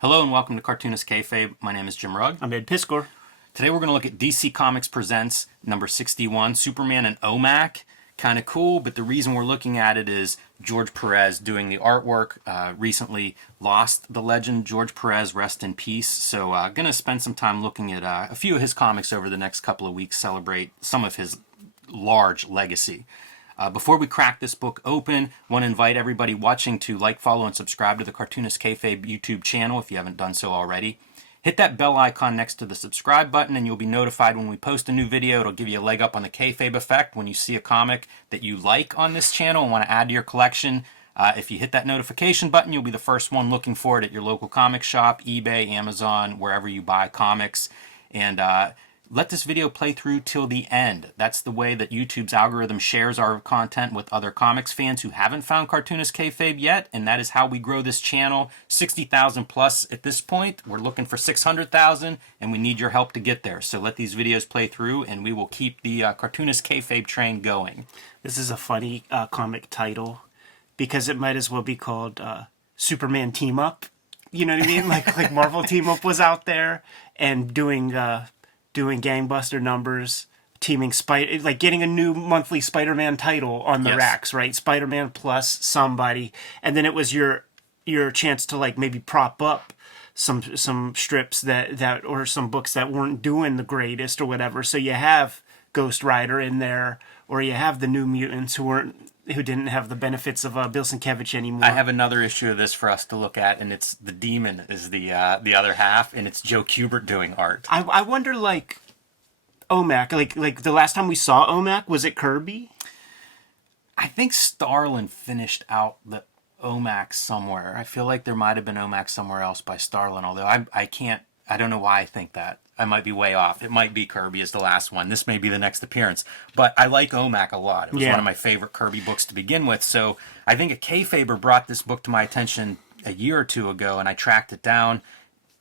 Hello and welcome to Cartoonist Kayfabe. My name is Jim Rugg. I'm Ed Piskor. Today we're going to look at DC Comics Presents number 61, Superman and OMAC. Kind of cool, but the reason we're looking at it is George Perez doing the artwork. Recently lost the legend George Perez, rest in peace. So going to spend some time looking at a few of his comics over the next couple of weeks, celebrate some of his large legacy. Before we crack this book open, I want to invite everybody watching to like, follow, and subscribe to the Cartoonist Kayfabe YouTube channel if you haven't done so already. Hit that bell icon next to the subscribe button and you'll be notified when we post a new video. It'll give you a leg up on the Kayfabe effect when you see a comic that you like on this channel and want to add to your collection. If you hit that notification button, you'll be the first one looking for it at your local comic shop, eBay, Amazon, wherever you buy comics. And let this video play through till the end. That's the way that YouTube's algorithm shares our content with other comics fans who haven't found Cartoonist Kayfabe yet, and that is how we grow this channel. 60,000 plus at this point. We're looking for 600,000, and we need your help to get there. So let these videos play through, and we will keep the Cartoonist Kayfabe train going. This is a funny comic title because it might as well be called Superman Team Up. You know what I mean? Like Marvel Team Up was out there and doing gangbuster numbers, teaming like getting a new monthly Spider-Man title on the racks, right? Spider-Man plus somebody, and then it was your chance to like maybe prop up some strips that or some books that weren't doing the greatest or whatever. So you have Ghost Rider in there, or you have the New Mutants who didn't have the benefits of Bill Sienkiewicz anymore. I have another issue of this for us to look at, and it's the Demon is the other half, and it's Joe Kubert doing art. I wonder, like, OMAC, like the last time we saw OMAC, was it Kirby? I think Starlin finished out the OMAC somewhere. I feel like there might have been OMAC somewhere else by Starlin, although I don't know why I think that. I might be way off. It might be Kirby as the last one. This may be the next appearance. But I like OMAC a lot. It was one of my favorite Kirby books to begin with. So I think a Kayfaber brought this book to my attention a year or two ago, and I tracked it down,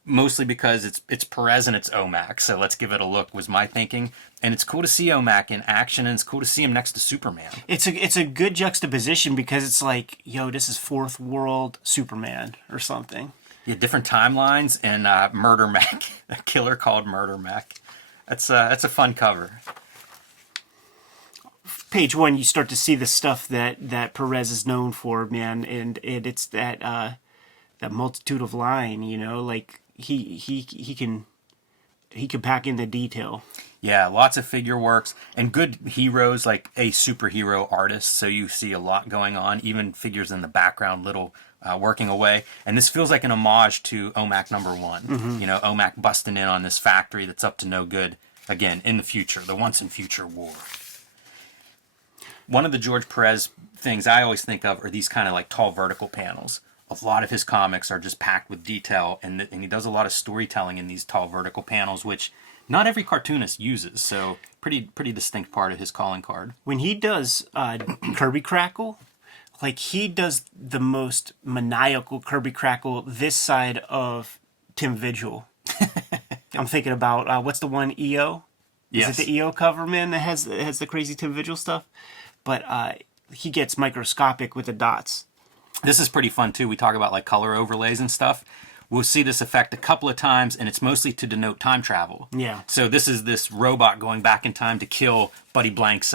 mostly because it's Perez and it's OMAC. So let's give it a look, was my thinking. And it's cool to see OMAC in action, and it's cool to see him next to Superman. It's a good juxtaposition because it's like, yo, this is Fourth World Superman or something. Yeah, different timelines, and Murder Mech, a killer called Murder Mech. That's a fun cover. Page one, you start to see the stuff that Perez is known for, man, and it's that multitude of line, you know, like he can pack in the detail. Yeah, lots of figure works and good heroes, like a superhero artist. So you see a lot going on, even figures in the background, little working away. And this feels like an homage to OMAC number 1. Mm-hmm. You know, OMAC busting in on this factory that's up to no good, again, in the future, the once and future war. One of the George Perez things I always think of are these kind of like tall vertical panels. A lot of his comics are just packed with detail, and he does a lot of storytelling in these tall vertical panels, which not every cartoonist uses, so pretty distinct part of his calling card. When he does Kirby Crackle, like he does the most maniacal Kirby Crackle this side of Tim Vigil. I'm thinking about, what's the one, EO? Yes. Is it the EO cover, man, that has the crazy Tim Vigil stuff? But he gets microscopic with the dots. This is pretty fun, too. We talk about like color overlays and stuff. We'll see this effect a couple of times, and it's mostly to denote time travel. Yeah. So this is this robot going back in time to kill Buddy Blank's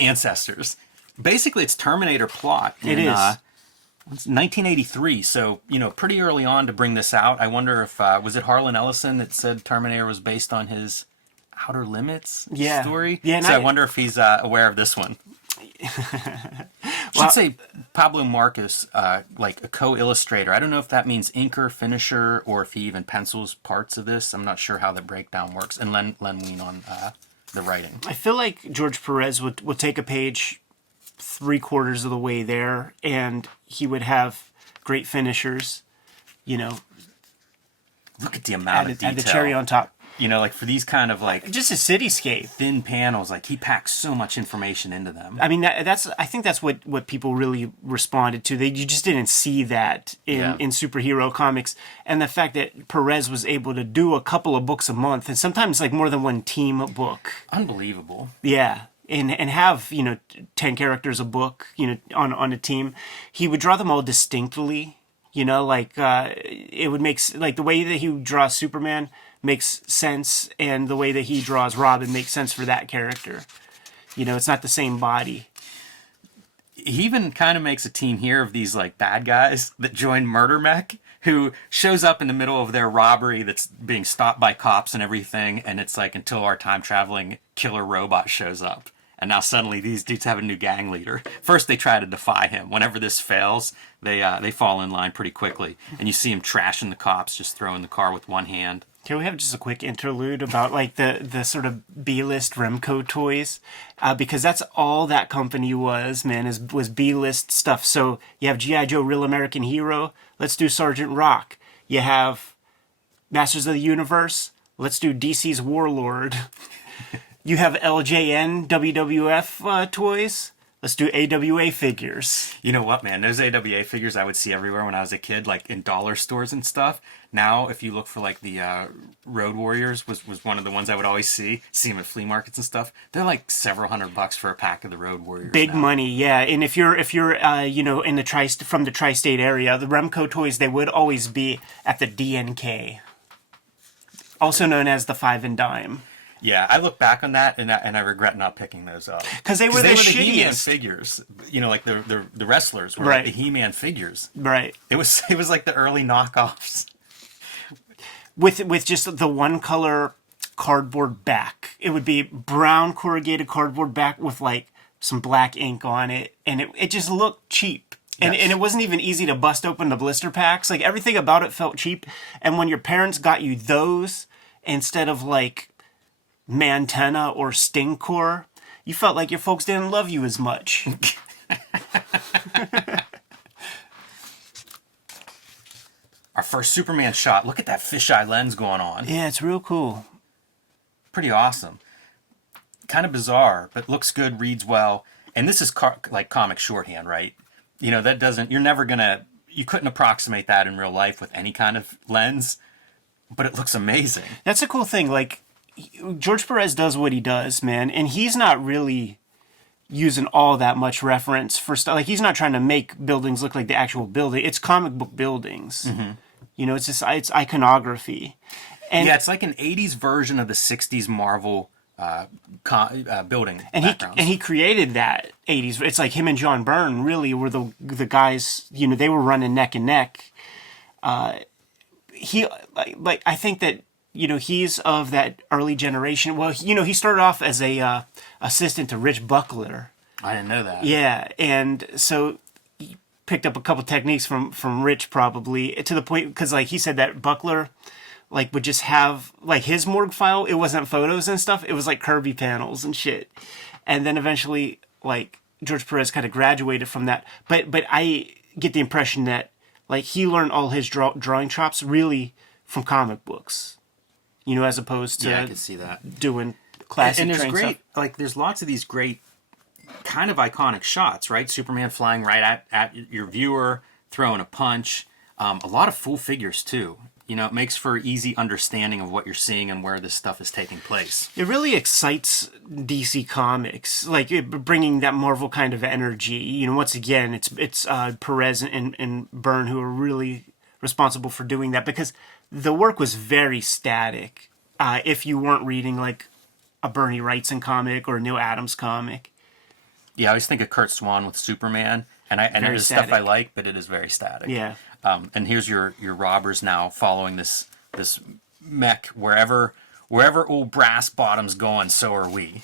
ancestors. Basically, it's Terminator plot. It is. It's 1983, so, you know, pretty early on to bring this out. I wonder if, was it Harlan Ellison that said Terminator was based on his Outer Limits story? Yeah. So I wonder if he's aware of this one. Should say Pablo Marcos, like a co-illustrator. I don't know if that means inker, finisher, or if he even pencils parts of this. I'm not sure how the breakdown works. And Len Wein on the writing. I feel like George Perez would take a page 3/4 of the way there, and he would have great finishers. You know, look at the amount of detail. Add the cherry on top. You know, like for these kind of like just a cityscape, thin panels, like he packs so much information into them. I mean, I think that's what people really responded to. You just didn't see that in superhero comics, and the fact that Perez was able to do a couple of books a month, and sometimes like more than one team book. Unbelievable. Yeah. And have, 10 characters a book, on a team. He would draw them all distinctly. You know, like it would make like the way that he draws Superman makes sense, and the way that he draws Robin makes sense for that character. You know, it's not the same body. He even kind of makes a team here of these like bad guys that join Murder Mech, who shows up in the middle of their robbery that's being stopped by cops and everything, and it's like until our time traveling killer robot shows up. And now suddenly these dudes have a new gang leader. First they try to defy him. Whenever this fails, they fall in line pretty quickly. And you see him trashing the cops, just throwing the car with one hand. Can we have just a quick interlude about like the sort of B-list Remco toys? Because that's all that company was, man, was B-list stuff. So you have G.I. Joe Real American Hero. Let's do Sergeant Rock. You have Masters of the Universe. Let's do DC's Warlord. You have LJN WWF toys. Let's do AWA figures. You know what, man? Those AWA figures I would see everywhere when I was a kid, like in dollar stores and stuff. Now, if you look for like the Road Warriors, was one of the ones I would always see them at flea markets and stuff. They're like several $100 for a pack of the Road Warriors. Big now. money, yeah. And if you're you know, in the from the tri-state area, the Remco toys, they would always be at the DNK, also known as the 5 and Dime. Yeah, I look back on that and I regret not picking those up. Because they were the He-Man shittiest figures. You know, like the wrestlers were right. like the He-Man figures. Right. It was like the early knockoffs. With just the one color cardboard back. It would be brown corrugated cardboard back with like some black ink on it, and it just looked cheap. And, Yes. and it wasn't even easy to bust open the blister packs. Like everything about it felt cheap. And when your parents got you those instead of like Mantenna or Stingcore, you felt like your folks didn't love you as much. Our first Superman shot. Look at that fisheye lens going on. Yeah, it's real cool. Pretty awesome. Kind of bizarre, but looks good, reads well. And this is like comic shorthand, right? You know, that doesn't, you couldn't approximate that in real life with any kind of lens, but it looks amazing. That's a cool thing. Like, George Perez does what he does, man, and he's not really using all that much reference for stuff. Like, he's not trying to make buildings look like the actual building. It's comic book buildings. Mm-hmm. You know, it's iconography. And yeah, it's like an 80s version of the 60s Marvel building backgrounds. And he created that 80s. It's like him and John Byrne really were the guys, you know, they were running neck and neck. He like I think that, you know, he's of that early generation. Well, you know, he started off as a assistant to Rich Buckler. I didn't know that. Yeah, and so he picked up a couple techniques from Rich, probably, to the point, because like he said that Buckler like would just have like his morgue file. It wasn't photos and stuff. It was like Kirby panels and shit. And then eventually, like, George Perez kind of graduated from that. But I get the impression that like he learned all his drawing chops really from comic books, you know, as opposed to I can see that doing classic. And there's train great, stuff. like there's lots of these great kind of iconic shots, right? Superman flying right at your viewer, throwing a punch. A lot of full figures too. You know, it makes for easy understanding of what you're seeing and where this stuff is taking place. It really excites DC Comics, like bringing that Marvel kind of energy. You know, once again, it's Perez and Byrne who are really responsible for doing that, because the work was very static. If you weren't reading like a Bernie Wrightson comic or a Neil Adams comic. Yeah, I always think of Kurt Swan with Superman, and it is stuff I like, but it is very static. Yeah. And here's your robbers now following this mech wherever old Brass Bottom's going. So are we.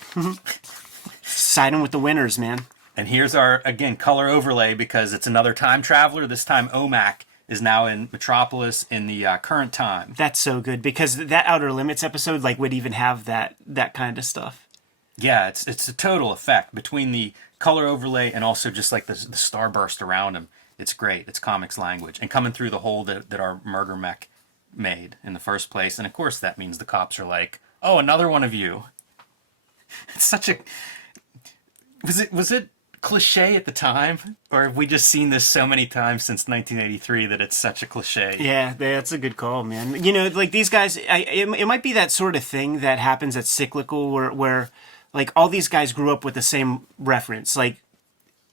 Siding with the winners, man. And here's our again color overlay, because it's another time traveler. This time OMAC is now in Metropolis in the current time. That's so good, because that Outer Limits episode like would even have that kind of stuff. Yeah, it's a total effect between the color overlay and also just like the starburst around him. It's great. It's comics language. And coming through the hole that our murder mech made in the first place. And of course that means the cops are like, oh, another one of you. It's such a... Was it cliche at the time? Or have we just seen this so many times since 1983 that it's such a cliche? Yeah, that's a good call, man. You know, like these guys, it might be that sort of thing that happens at Cyclical where like all these guys grew up with the same reference, like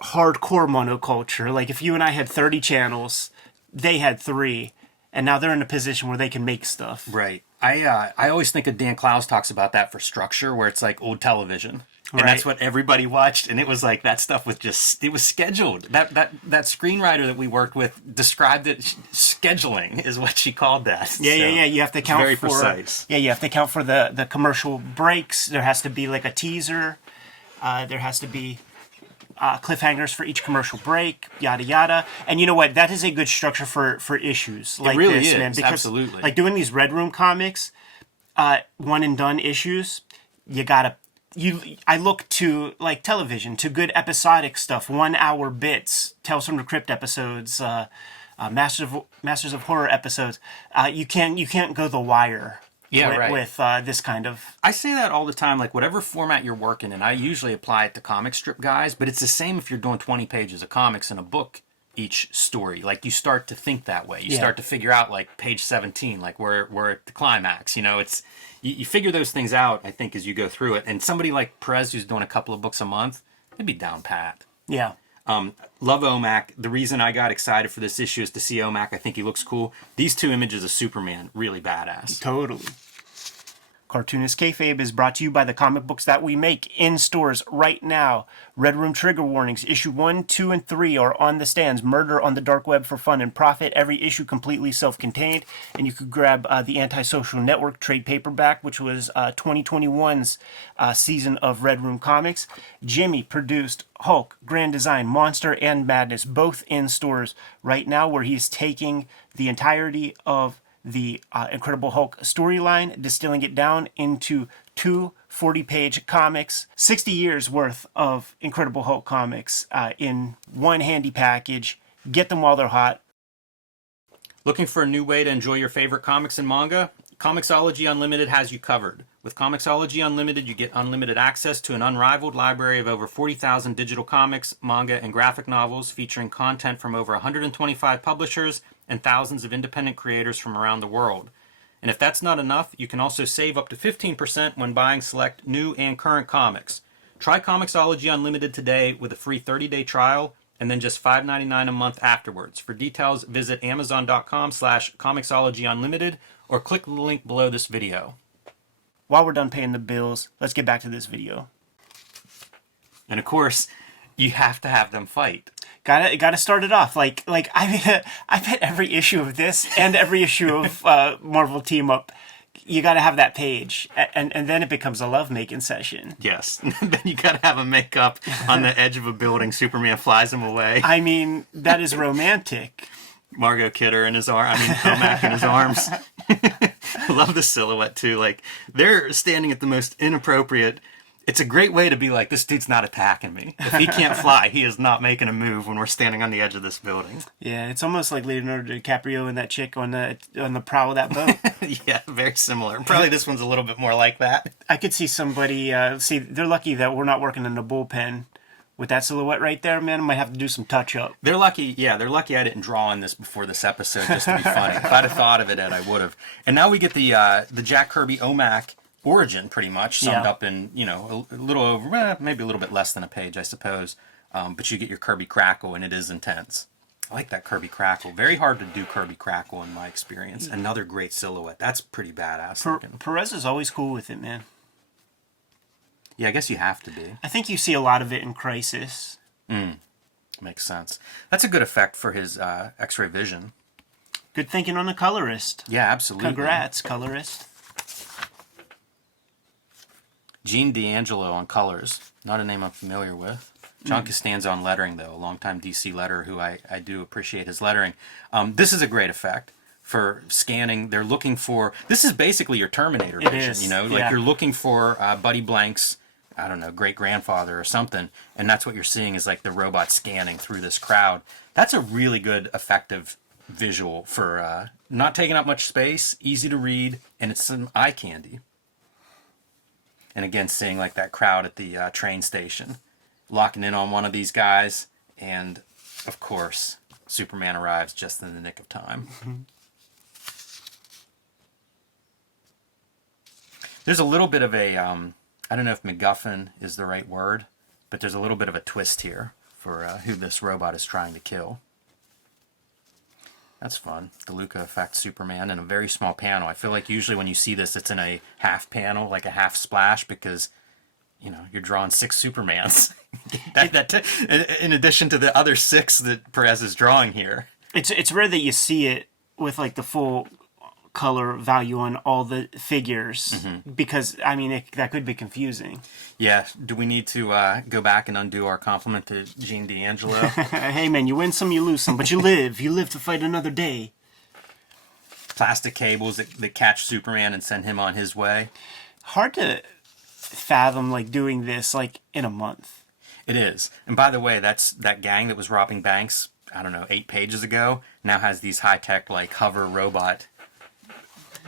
hardcore monoculture. Like if you and I had 30 channels, they had 3, and now they're in a position where they can make stuff. Right. I always think of Dan Clowes talks about that for structure, where it's like old television. And Right. that's what everybody watched, and it was like that stuff was just, it was scheduled. That screenwriter that we worked with described it, scheduling is what she called that. Yeah, yeah. You have to count very for precise. Yeah, you have to count for the commercial breaks. There has to be like a teaser. There has to be cliffhangers for each commercial break. Yada yada. And you know what? That is a good structure for issues like really this, is, man. Because absolutely. like doing these Red Room comics, one and done issues, you gotta. I look to like television, to good episodic stuff, 1 hour bits, Tales from the Crypt episodes, Masters of Horror episodes. You can't go the wire. Yeah, with, right. With this kind of. I say that all the time, like whatever format you're working in, I usually apply it to comic strip guys, but it's the same if you're doing 20 pages of comics in a book each story. Like you start to think that way. You start to figure out like page 17, like we're at the climax, you know, it's, you figure those things out, I think, as you go through it. And somebody like Perez, who's doing a couple of books a month, they'd be down pat. Yeah. Love OMAC. The reason I got excited for this issue is to see OMAC. I think he looks cool. These 2 images of Superman, really badass. Totally. Cartoonist Kayfabe is brought to you by the comic books that we make in stores right now. Red Room trigger warnings. Issue 1, 2, and 3 are on the stands. Murder on the dark web for fun and profit. Every issue completely self-contained. And you could grab the Antisocial Network trade paperback, which was 2021's season of Red Room Comics. Jimmy produced Hulk, Grand Design, Monster, and Madness, both in stores right now, where he's taking the entirety of the Incredible Hulk storyline, distilling it down into 2 40-page comics, 60 years worth of Incredible Hulk comics in one handy package. Get them while they're hot. Looking for a new way to enjoy your favorite comics and manga? Comixology Unlimited has you covered. With Comixology Unlimited, you get unlimited access to an unrivaled library of over 40,000 digital comics, manga, and graphic novels featuring content from over 125 publishers and thousands of independent creators from around the world. And if that's not enough, you can also save up to 15% when buying select new and current comics. Try Comixology Unlimited today with a free 30-day trial and then just $5.99 a month afterwards. For details, visit amazon.com/Comixology or click the link below this video. While we're done paying the bills, let's get back to this video. And of course, you have to have them fight. Gotta start it off like I bet every issue of this and every issue of Marvel Team Up, you gotta have that page, and then it becomes a lovemaking session. Yes, then you gotta have him make up on the edge of a building. Superman flies him away. I mean, that is romantic. Margot Kidder in his arm. I mean, Comac in his arms. I love the silhouette too. Like they're standing at the most inappropriate. It's a great way to be like, this dude's not attacking me. If he can't fly, he is not making a move when we're standing on the edge of this building. Yeah, it's almost like Leonardo DiCaprio and that chick on the prow of that boat. Yeah, very similar. Probably this one's a little bit more like that. I could see somebody. They're lucky that we're not working in the bullpen with that silhouette right there, man. I might have to do some touch up. They're lucky. Yeah, they're lucky I didn't draw on this before this episode just to be funny. If I'd have thought of it, Ed, I would have. And now we get the Jack Kirby OMAC origin, pretty much summed up in a little over, maybe a little bit less than a page, I suppose. But you get your Kirby crackle, and it is intense. I like that Kirby crackle. Very hard to do Kirby crackle in my experience. Another great silhouette. That's pretty badass looking. Perez is always cool with it, man. Yeah, I guess you have to be. I think you see a lot of it in Crisis. Makes sense. That's a good effect for his X-ray vision. Good thinking on the colorist. Yeah, absolutely. Congrats, colorist. Gene D'Angelo on colors. Not a name I'm familiar with. John Costanza on lettering, though. A longtime DC letterer who I do appreciate his lettering. This is a great effect for scanning. They're looking for... This is basically your Terminator vision, is, Like you're looking for Buddy Blank's, I don't know, great-grandfather or something, and that's what you're seeing is like the robot scanning through this crowd. That's a really good, effective visual for not taking up much space, easy to read, and it's some eye candy. And again, seeing like that crowd at the train station, locking in on one of these guys, and of course, Superman arrives just in the nick of time. There's a little bit of a, I don't know if MacGuffin is the right word, but there's a little bit of a twist here for who this robot is trying to kill. That's fun. The Luca Effect Superman in a very small panel. I feel like usually when you see this, it's in a half panel, like a half splash, because you're drawing 6 Supermans. In addition to the other 6 that Perez is drawing here. It's rare that you see it with like the full color value on all the figures, because that could be confusing. Yeah. Do we need to go back and undo our compliment to Gene D'Angelo? Hey man, you win some, you lose some, but you live. You live to fight another day. Plastic cables that catch Superman and send him on his way. Hard to fathom like doing this like in a month. It is. And by the way, that gang that was robbing banks, I don't know, 8 pages ago, now has these high-tech like hover robot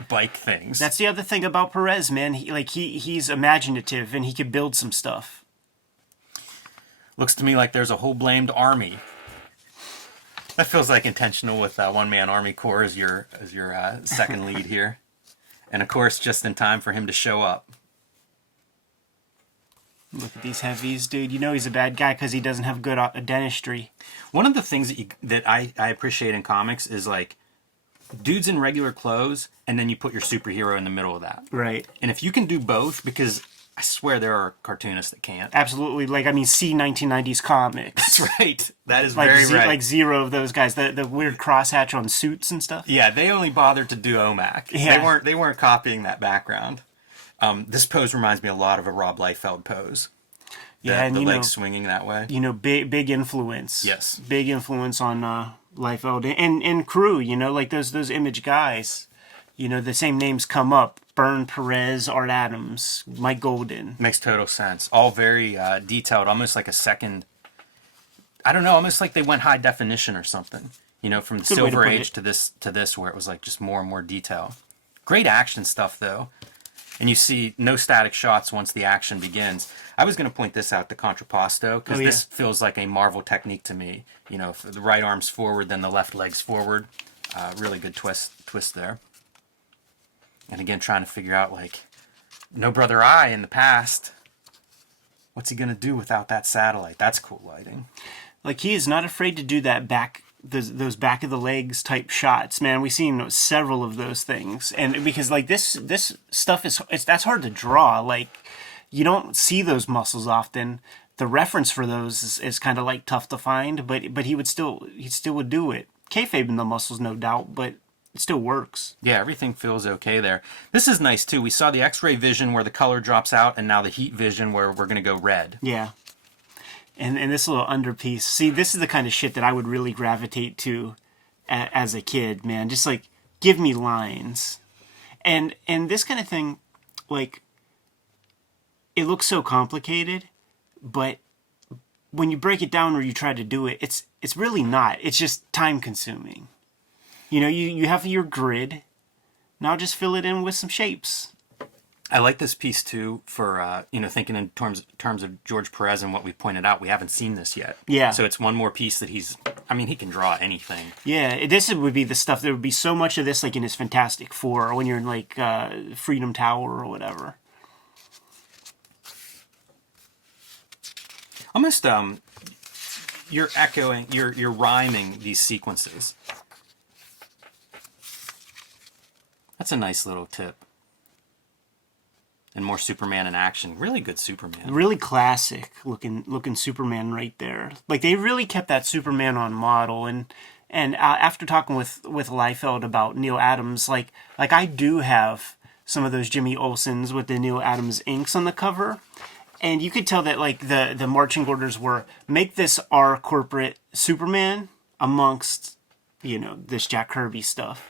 bike things. That's the other thing about Perez, man. He's imaginative and he could build some stuff. Looks to me like there's a whole blamed army. That feels like intentional with one-man Army Corps as your second lead here. And of course, just in time for him to show up. Look at these heavies, dude. You know he's a bad guy because he doesn't have good dentistry. One of the things that I appreciate in comics is like dudes in regular clothes, and then you put your superhero in the middle of that. Right. And if you can do both, because I swear there are cartoonists that can't. Absolutely. See 1990s comics. That's right. That is like very right. Like zero of those guys. The weird crosshatch on suits and stuff. Yeah, they only bothered to do OMAC. Yeah. They weren't copying that background. This pose reminds me a lot of a Rob Liefeld pose. And the legs swinging that way. Big influence. Yes. Big influence on Liefeld and crew. Like those Image guys. The same names come up: Byrne, Perez, Art Adams, Mike Golden. Makes total sense. All very detailed, almost like a second. I don't know, almost like they went high definition or something. From the Silver Age to this, where it was like just more and more detail. Great action stuff though. And you see no static shots once the action begins. I was going to point this out, the contrapposto, because this feels like a Marvel technique to me. If the right arm's forward, then the left leg's forward. Really good twist there. And again, trying to figure out, like, No Brother Eye in the past. What's he going to do without that satellite? That's cool lighting. Like, he is not afraid to do that those back of the legs type shots, man. We've seen several of those things, and because like this stuff that's hard to draw. Like, you don't see those muscles often. The reference for those is kind of like tough to find, but he still would do it. Kayfabe in the muscles, no doubt, but it still works. Yeah, everything feels okay there. This is nice too. We saw the X-ray vision where the color drops out, and now the heat vision where we're gonna go red. Yeah. And this little underpiece. See, this is the kind of shit that I would really gravitate to as a kid, man. Just like, give me lines. And this kind of thing, like, it looks so complicated, but when you break it down or you try to do it, it's really not. It's just time consuming. You have your grid. Now just fill it in with some shapes. I like this piece too for thinking in terms of George Perez and what we pointed out. We haven't seen this yet. Yeah. So it's one more piece that he can draw anything. Yeah, this would be the stuff. There would be so much of this like in his Fantastic Four, or when you're in like Freedom Tower or whatever. Almost you're echoing, you're rhyming these sequences. That's a nice little tip. And more Superman in action. Really good Superman. Really classic looking Superman right there. Like, they really kept that Superman on model. And after talking with Liefeld about Neil Adams, like I do have some of those Jimmy Olsens with the Neil Adams inks on the cover. And you could tell that like the marching orders were, make this our corporate Superman amongst, this Jack Kirby stuff.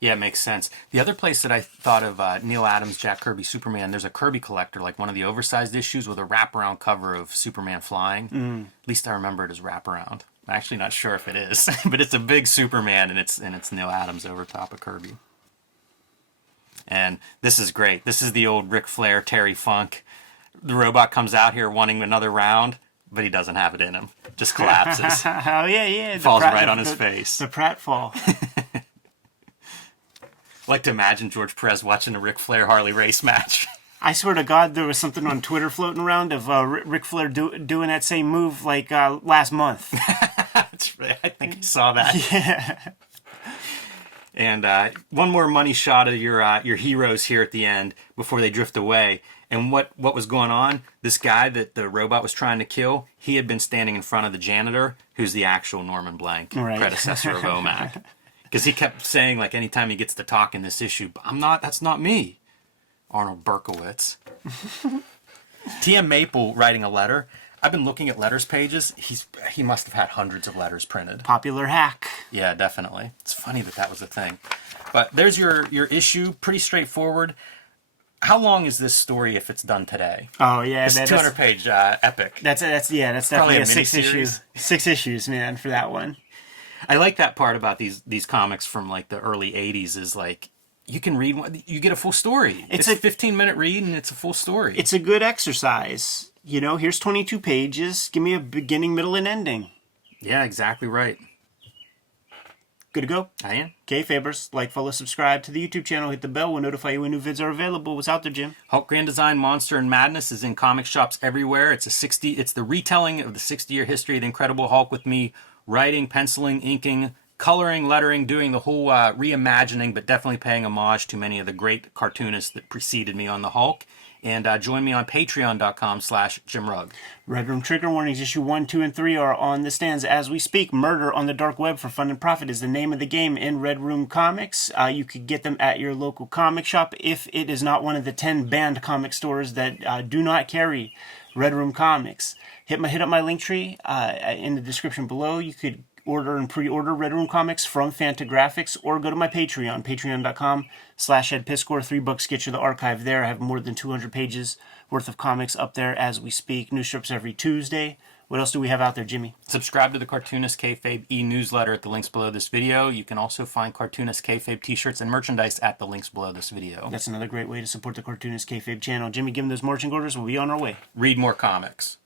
Yeah, it makes sense. The other place that I thought of Neil Adams, Jack Kirby, Superman, there's a Kirby collector, like one of the oversized issues with a wraparound cover of Superman flying. At least I remember it as wraparound. I'm actually not sure if it is, but it's a big Superman, and it's Neil Adams over top of Kirby. And this is great. This is the old Ric Flair, Terry Funk. The robot comes out here wanting another round, but he doesn't have it in him. Just collapses. Oh, yeah. Falls right on his face. The pratfall. I like to imagine George Perez watching a Ric Flair Harley race match. I swear to God, there was something on Twitter floating around of Ric Flair doing that same move like last month. That's right. I think I saw that. Yeah. And one more money shot of your heroes here at the end before they drift away. And what was going on? This guy that the robot was trying to kill, he had been standing in front of the janitor, who's the actual Norman Blanc, predecessor of OMAC. Because he kept saying, like, anytime he gets to talk in this issue, that's not me. Arnold Berkowitz. T.M. Maple writing a letter. I've been looking at letters pages. He must have had hundreds of letters printed. Popular hack. Yeah, definitely. It's funny that was a thing. But there's your issue. Pretty straightforward. How long is this story if it's done today? Oh yeah, it's 200-page epic. That's definitely a 6 miniseries. 6 issues, man, for that one. I like that part about these comics from like the early '80s is like you can read one, you get a full story. It's a 15-minute read and it's a full story. It's a good exercise. You know, here's 22 pages. Give me a beginning, middle, and ending. Yeah, exactly right. Good to go? I am. Kayfabers, like, follow, subscribe to the YouTube channel. Hit the bell. We'll notify you when new vids are available. What's out there, Jim? Hulk Grand Design Monster and Madness is in comic shops everywhere. It's the retelling of the 60-year history of the Incredible Hulk with me writing, penciling, inking, coloring, lettering, doing the whole reimagining, but definitely paying homage to many of the great cartoonists that preceded me on the Hulk. And join me on patreon.com/JimRugg. Red Room Trigger Warnings, issue 1, 2, and 3 are on the stands as we speak. Murder on the Dark Web for Fun and Profit is the name of the game in Red Room Comics. You could get them at your local comic shop if it is not one of the 10 banned comic stores that do not carry Red Room Comics. Hit up my link tree in the description below. You could order and pre-order Red Room Comics from Fantagraphics, or go to my Patreon, patreon.com/EdPiscor. $3 get you the archive there. I have more than 200 pages worth of comics up there as we speak. New strips every Tuesday. What else do we have out there, Jimmy? Subscribe to the Cartoonist Kayfabe e-newsletter at the links below this video. You can also find Cartoonist Kayfabe t-shirts and merchandise at the links below this video. That's another great way to support the Cartoonist Kayfabe channel. Jimmy, give them those marching orders. We'll be on our way. Read more comics.